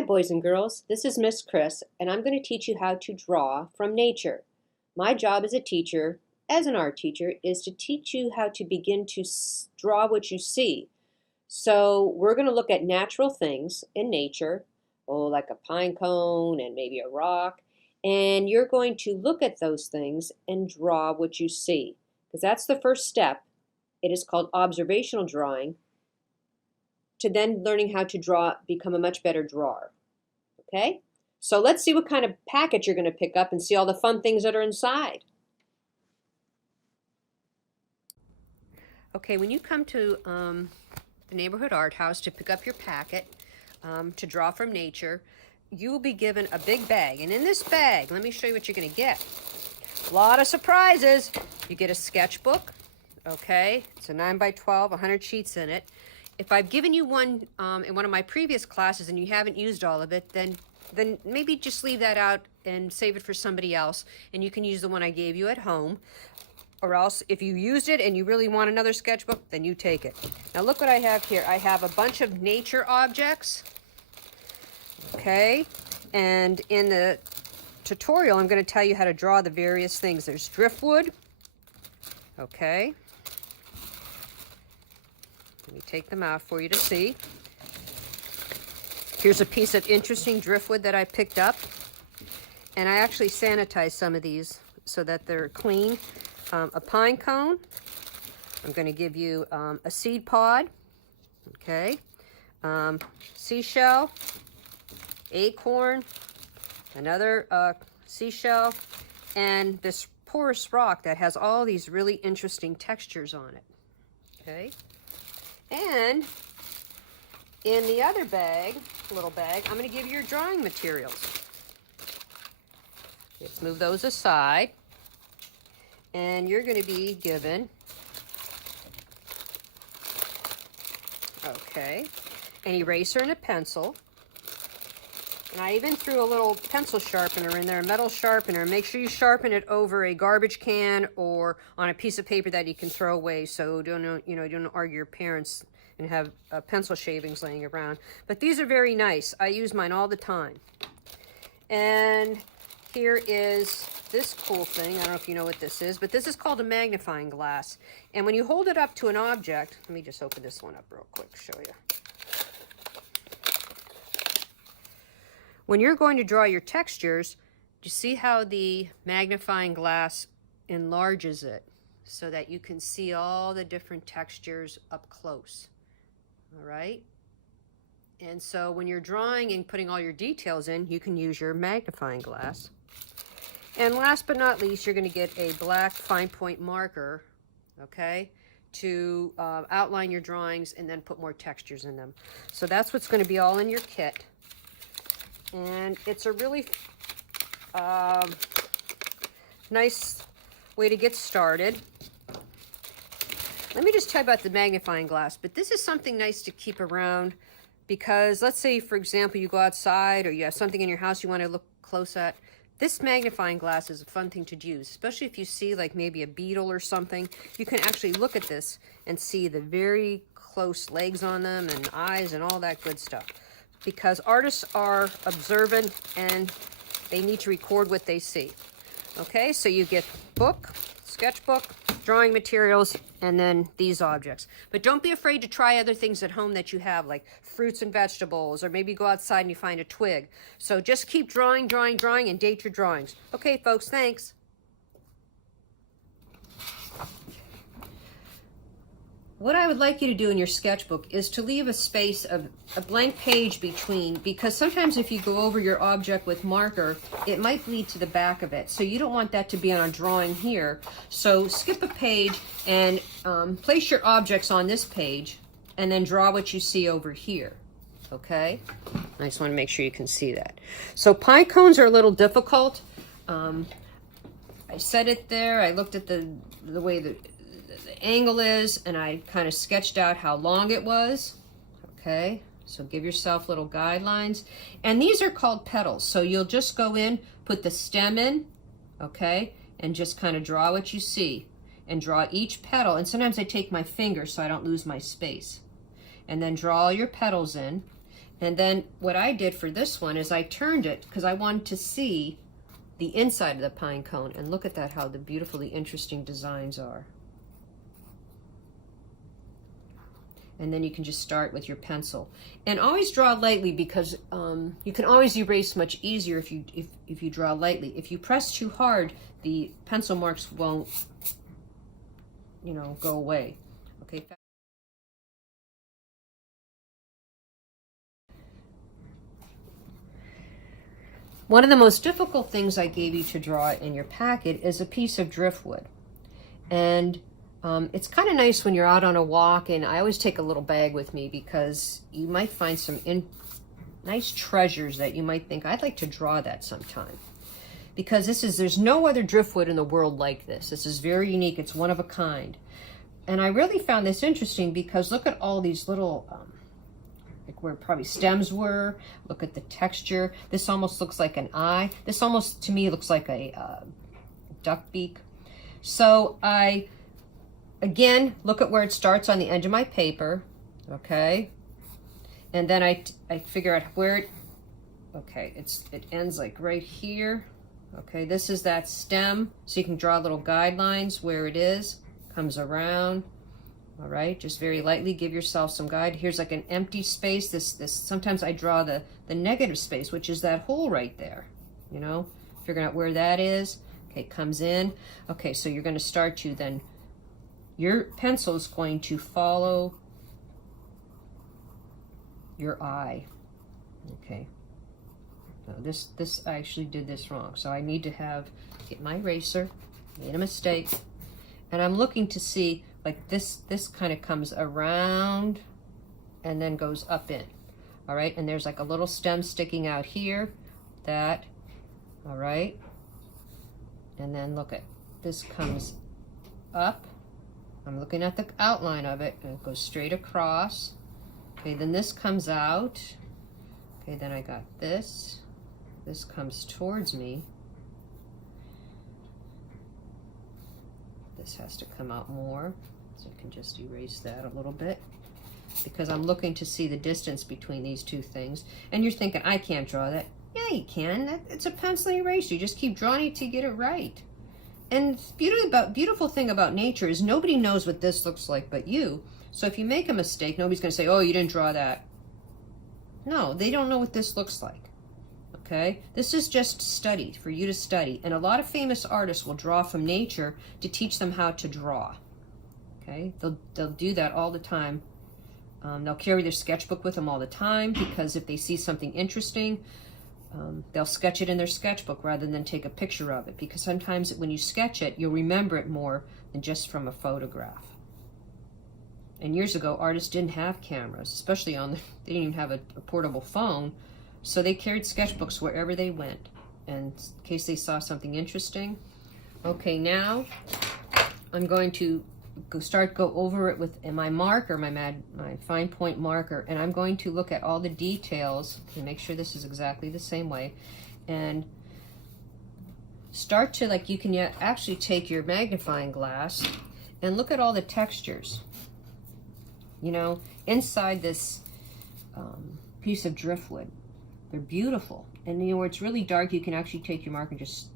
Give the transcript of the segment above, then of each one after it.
Hi, boys and girls. This is Miss Chris, and I'm going to teach you how to draw from nature. My job as a teacher, as an art teacher, is to teach you how to begin to draw what you see. So we're going to look at natural things in nature, like a pine cone and maybe a rock, and you're going to look at those things and draw what you see, because that's the first step. It is called observational drawing, to then learning how to draw, become a much better drawer. Okay? So let's see what kind of packet you're going to pick up and see all the fun things that are inside. Okay, when you come to the neighborhood art house to pick up your packet to draw from nature, you will be given a big bag. And in this bag, let me show you what you're going to get. A lot of surprises. You get a sketchbook. Okay, it's a 9 by 12, 100 sheets in it. If I've given you one in one of my previous classes and you haven't used all of it, then maybe just leave that out and save it for somebody else, and you can use the one I gave you at home. Or else, if you used it and you really want another sketchbook, then you take it. Now look what I have here. I have a bunch of nature objects, okay? And in the tutorial, I'm going to tell you how to draw the various things. There's driftwood, okay? Let me take them out for you to see. Here's a piece of interesting driftwood that I picked up. And I actually sanitized some of these so that they're clean. A pine cone. I'm going to give you a seed pod. Okay. Seashell. Acorn. Another seashell. And this porous rock that has all these really interesting textures on it. Okay. And in the other bag, little bag, I'm going to give you your drawing materials. Let's move those aside. And you're going to be given, okay, an eraser and a pencil. And I even threw a little pencil sharpener in there, a metal sharpener. Make sure you sharpen it over a garbage can or on a piece of paper that you can throw away, so don't argue your parents and have pencil shavings laying around. But these are very nice. I use mine all the time. And here is this cool thing. I don't know if you know what this is, but this is called a magnifying glass. And when you hold it up to an object, let me just open this one up real quick, show you. When you're going to draw your textures, you see how the magnifying glass enlarges it so that you can see all the different textures up close. All right? And so when you're drawing and putting all your details in, you can use your magnifying glass. And last but not least, you're going to get a black fine point marker, okay, to outline your drawings and then put more textures in them. So that's what's going to be all in your kit. And it's a really nice way to get started. Let me just tell you about the magnifying glass, but this is something nice to keep around because let's say, for example, you go outside or you have something in your house you want to look close at. This magnifying glass is a fun thing to use, especially if you see like maybe a beetle or something. You can actually look at this and see the very close legs on them and eyes and all that good stuff. Because artists are observant and they need to record what they see. Okay, so you get book, sketchbook, drawing materials, and then these objects. But don't be afraid to try other things at home that you have, like fruits and vegetables, or maybe go outside and you find a twig. So just keep drawing, drawing, drawing, and date your drawings. Okay, folks, thanks. What I would like you to do in your sketchbook is to leave a space of a blank page between, because sometimes if you go over your object with marker, it might bleed to the back of it. So you don't want that to be on a drawing here. So skip a page and place your objects on this page and then draw what you see over here. Okay? I just want to make sure you can see that. So pine cones are a little difficult. I set it there. I looked at the way the angle is, and I kind of sketched out how long it was. Okay, so give yourself little guidelines. And these are called petals. So you'll just go in, put the stem in, okay, and just kind of draw what you see. And draw each petal. And sometimes I take my finger so I don't lose my space. And then draw all your petals in. And then what I did for this one is I turned it because I wanted to see the inside of the pine cone. And look at that, how the beautifully interesting designs are. And then you can just start with your pencil. And always draw lightly, because you can always erase much easier if you draw lightly. If you press too hard, the pencil marks won't, you know, go away. Okay. One of the most difficult things I gave you to draw in your packet is a piece of driftwood. And it's kind of nice when you're out on a walk, and I always take a little bag with me because you might find some nice treasures that you might think, I'd like to draw that sometime. Because there's no other driftwood in the world like this. This is very unique. It's one of a kind. And I really found this interesting because look at all these little, like where probably stems were. Look at the texture. This almost looks like an eye. This almost, to me, looks like a duck beak. So again, look at where it starts on the edge of my paper, okay? And then I figure out where it ends like right here. Okay, this is that stem, so you can draw little guidelines where it is, comes around. All right, just very lightly give yourself some guide. Here's like an empty space. This sometimes I draw the negative space, which is that hole right there, you know, figuring out where that is. Okay, comes in. Okay, so you're going to start to then, your pencil is going to follow your eye. Okay. No, this I actually did this wrong. So I need to get my eraser, made a mistake. And I'm looking to see, like this kind of comes around and then goes up in. All right, and there's like a little stem sticking out here, that, all right. And then look at, this comes up. I'm looking at the outline of it, and it goes straight across. Okay, then this comes out. Okay, then I got this. This comes towards me. This has to come out more, so I can just erase that a little bit, because I'm looking to see the distance between these two things. And you're thinking, I can't draw that. Yeah, you can. It's a pencil eraser. You just keep drawing it to get it right. And the beautiful thing about nature is nobody knows what this looks like but you. So if you make a mistake, nobody's going to say, oh, you didn't draw that. No, they don't know what this looks like. Okay? This is just study, for you to study. And a lot of famous artists will draw from nature to teach them how to draw. Okay? They'll do that all the time. They'll carry their sketchbook with them all the time, because if they see something interesting, they'll sketch it in their sketchbook rather than take a picture of it, because sometimes when you sketch it, you'll remember it more than just from a photograph. And years ago, artists didn't have cameras, especially they didn't even have a portable phone, so they carried sketchbooks wherever they went, in case they saw something interesting. Okay, now I'm going to go over it with my marker, my fine point marker, and I'm going to look at all the details and make sure this is exactly the same way, and start to, like, you can actually take your magnifying glass and look at all the textures, you know, inside this piece of driftwood. They're beautiful, and you know where it's really dark, you can actually take your marker and just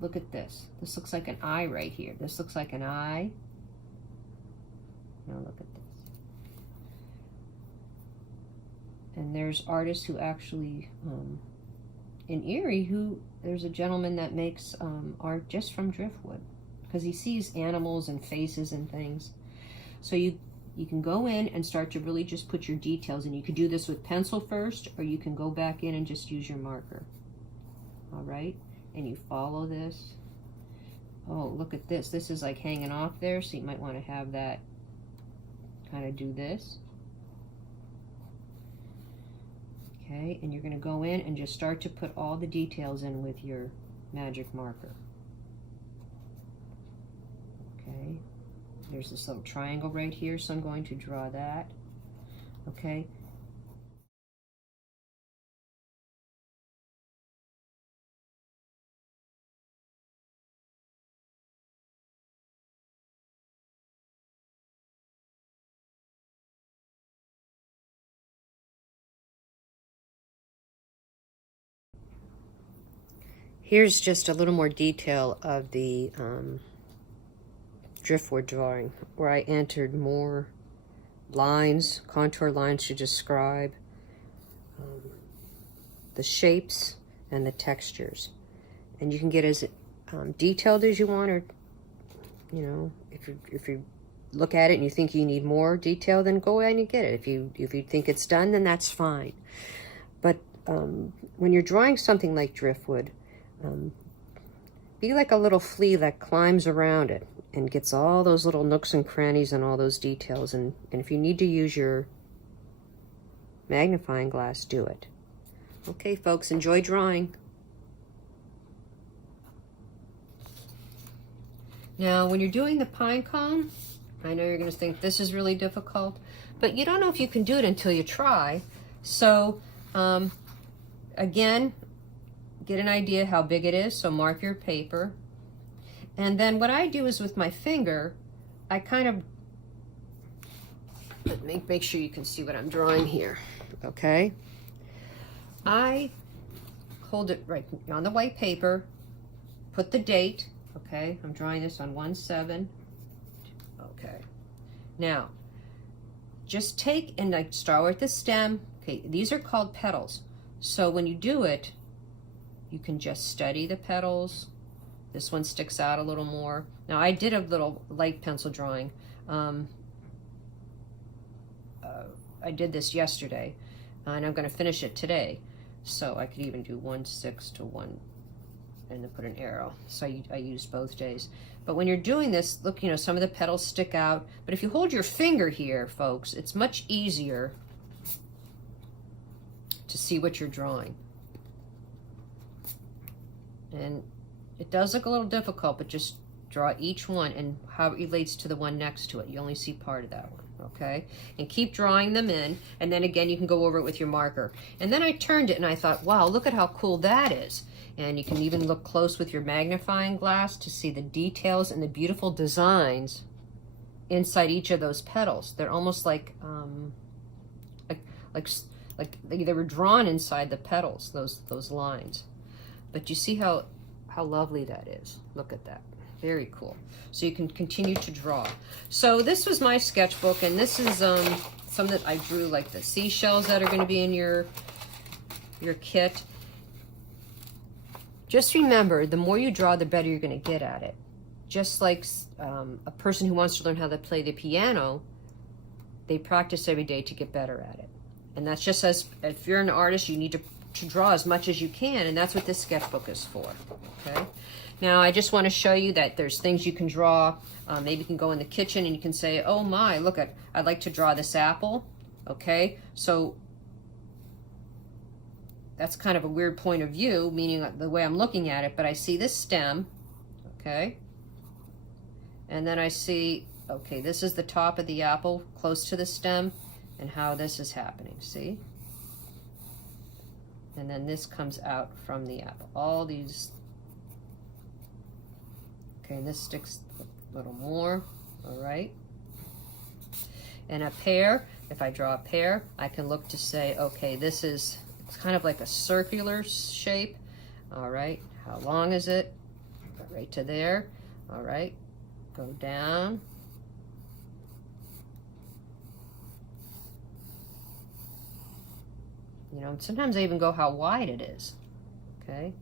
look at this. This looks like an eye right here. This looks like an eye. Now look at this. And there's artists who actually, in Erie, there's a gentleman that makes art just from driftwood, because he sees animals and faces and things. So you can go in and start to really just put your details in. You could do this with pencil first, or you can go back in and just use your marker. All right? And you follow this. Oh, look at this. This is like hanging off there, so you might want to have that kind of do this. Okay, and you're going to go in and just start to put all the details in with your magic marker. Okay, there's this little triangle right here, so I'm going to draw that. Okay, Here's just a little more detail of the driftwood drawing, where I entered more lines, contour lines to describe the shapes and the textures. And you can get as detailed as you want, or, you know, if you look at it and you think you need more detail, then go ahead and get it. If you think it's done, then that's fine. But when you're drawing something like driftwood, be like a little flea that climbs around it and gets all those little nooks and crannies and all those details. And if you need to use your magnifying glass, do it. Okay, folks, enjoy drawing. Now, when you're doing the pine cone, I know you're going to think this is really difficult, but you don't know if you can do it until you try. So, again, get an idea how big it is, so mark your paper. And then what I do is with my finger, I kind of, make sure you can see what I'm drawing here, okay? I hold it right on the white paper, put the date, okay? I'm drawing this on 1/7, okay. Now, just take and like start with the stem. Okay, these are called petals. So when you do it, you can just study the petals. This one sticks out a little more. Now I did a little light pencil drawing. I did this yesterday, and I'm going to finish it today. So I could even do 1/6 to 1, and then put an arrow. So I used both days. But when you're doing this, look, you know, some of the petals stick out. But if you hold your finger here, folks, it's much easier to see what you're drawing. And it does look a little difficult, but just draw each one and how it relates to the one next to it. You only see part of that one, okay? And keep drawing them in, and then again, you can go over it with your marker. And then I turned it and I thought, wow, look at how cool that is. And you can even look close with your magnifying glass to see the details and the beautiful designs inside each of those petals. They're almost like they were drawn inside the petals, those lines. But you see how lovely that is. Look at that. Very cool. So you can continue to draw. So this was my sketchbook, and this is some that I drew, like the seashells that are going to be in your kit. Just remember, the more you draw, the better you're going to get at it. Just like a person who wants to learn how to play the piano, they practice every day to get better at it. And that's just as, if you're an artist, you need to draw as much as you can, and that's what this sketchbook is for, okay? Now, I just want to show you that there's things you can draw. Maybe you can go in the kitchen and you can say, oh my, look, I'd like to draw this apple, okay? So that's kind of a weird point of view, meaning the way I'm looking at it, but I see this stem, okay? And then I see, okay, this is the top of the apple close to the stem, and how this is happening, see? And then this comes out from the apple. All these, okay, and this sticks a little more, all right? And a pear, if I draw a pear, I can look to say, okay, this is, it's kind of like a circular shape, all right? How long is it? Go right to there, all right? Go down. You know, sometimes I even go how wide it is, okay?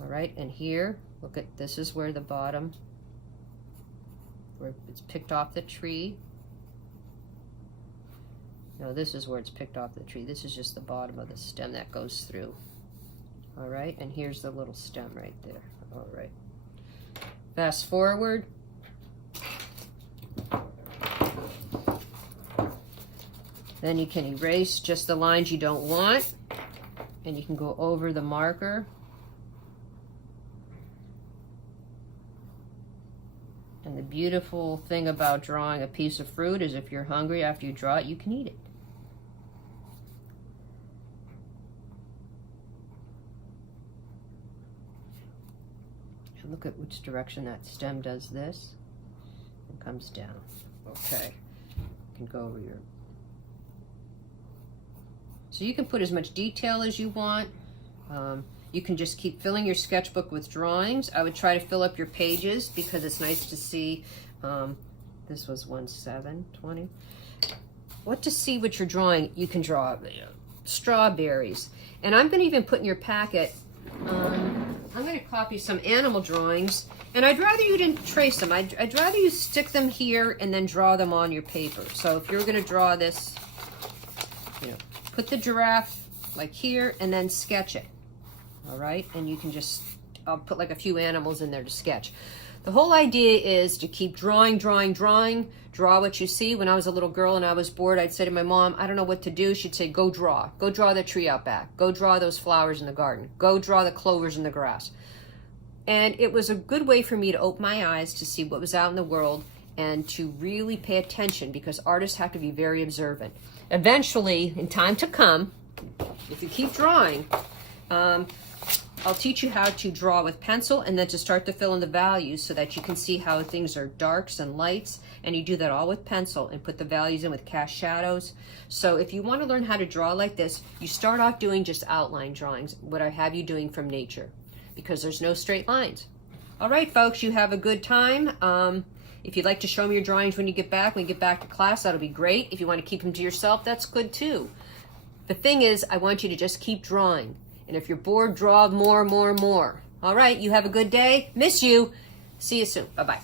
All right, and here, look at, this is where the bottom, where it's picked off the tree. No, this is where it's picked off the tree. This is just the bottom of the stem that goes through. All right, and here's the little stem right there. All right. Fast forward. Then you can erase just the lines you don't want, and you can go over the marker. And the beautiful thing about drawing a piece of fruit is if you're hungry after you draw it, you can eat it. And look at which direction that stem does this and comes down. Okay, you can go over your... So you can put as much detail as you want. You can just keep filling your sketchbook with drawings. I would try to fill up your pages because it's nice to see. This was 1/7/20. What to see what you're drawing? You can draw strawberries. And I'm going to even put in your packet, I'm going to copy some animal drawings. And I'd rather you didn't trace them. I'd rather you stick them here and then draw them on your paper. So if you're going to draw this, you know, put the giraffe like here and then sketch it. All right, and you can just, I'll put like a few animals in there to sketch. The whole idea is to keep drawing, drawing, drawing, draw what you see. When I was a little girl and I was bored, I'd say to my mom, I don't know what to do. She'd say, go draw the tree out back. Go draw those flowers in the garden. Go draw the clovers in the grass. And it was a good way for me to open my eyes to see what was out in the world and to really pay attention, because artists have to be very observant. Eventually, in time to come, if you keep drawing, I'll teach you how to draw with pencil and then to start to fill in the values so that you can see how things are darks and lights, and you do that all with pencil and put the values in with cast shadows. So if you want to learn how to draw like this, you start off doing just outline drawings, what I have you doing from nature, because there's no straight lines. All right, folks, you have a good time. If you'd like to show me your drawings when you get back to class, that'll be great. If you want to keep them to yourself, that's good too. The thing is, I want you to just keep drawing. And if you're bored, draw more, more, more. All right, you have a good day. Miss you. See you soon. Bye-bye.